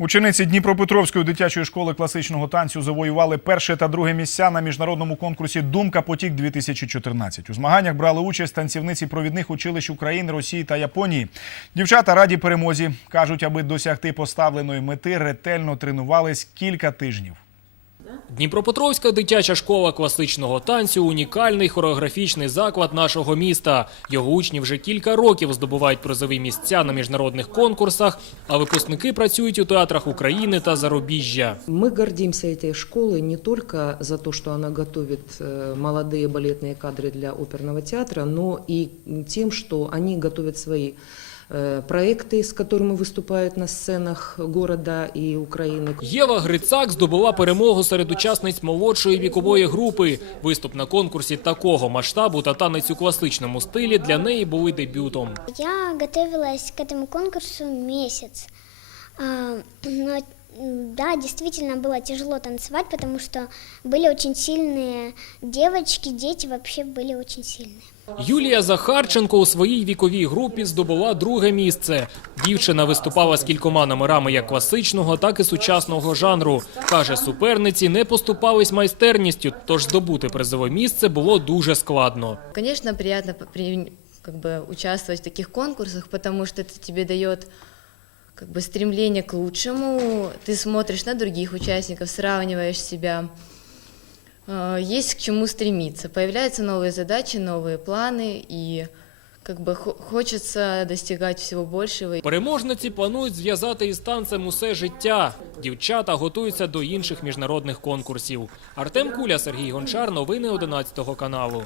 Учениці Дніпропетровської дитячої школи класичного танцю завоювали перше та друге місця на міжнародному конкурсі Думка потік 2014 У змаганнях брали участь танцівниці провідних училищ України, Росії та Японії. Дівчата раді перемозі кажуть, аби досягти поставленої мети, ретельно тренувались кілька тижнів. Дніпропетровська дитяча школа класичного танцю унікальний хореографічний заклад нашого міста. Його учні вже кілька років здобувають призові місця на міжнародних конкурсах, а випускники працюють у театрах України та зарубіжжя. Мы гордимся этой школой не только за то, что она готовит э, молодые балетные кадры для оперного театра, но и тем, что они готовят свои э, проекты, с которыми выступают на сценах города и Украины. Єва Грицак здобула перемогу серед учасниць молодшої вікової групи. Виступ на конкурсі такого масштабу та танець у класичному стилі для неї були дебютом. Я готовилась к этому конкурсу месяц. А, Но, м, да, действительно было тяжело танцевать, потому что были очень сильные девочки, дети вообще были очень сильные. Юлія Захарченко у своїй віковій групі здобула друге місце. Дівчина виступала з кількома номерами як класичного, так і сучасного жанру. Каже, суперниці не поступались майстерністю, тож здобути призове місце було дуже складно. Конечно, приятно по- при- как бы, участвовать в таких конкурсах, потому что это тебе дает как бы, стремление к лучшему. Ты смотришь на других участников, сравниваешь себя. Э, Есть к чему стремиться. Появляются новые задачи, новые планы, и как бы хо- хочется достигать всего большего. Переможниці планують зв'язати із танцем усе життя. Дівчата готуються до інших міжнародних конкурсів. Артем Куля, Сергій Гончар. Новини 11 каналу.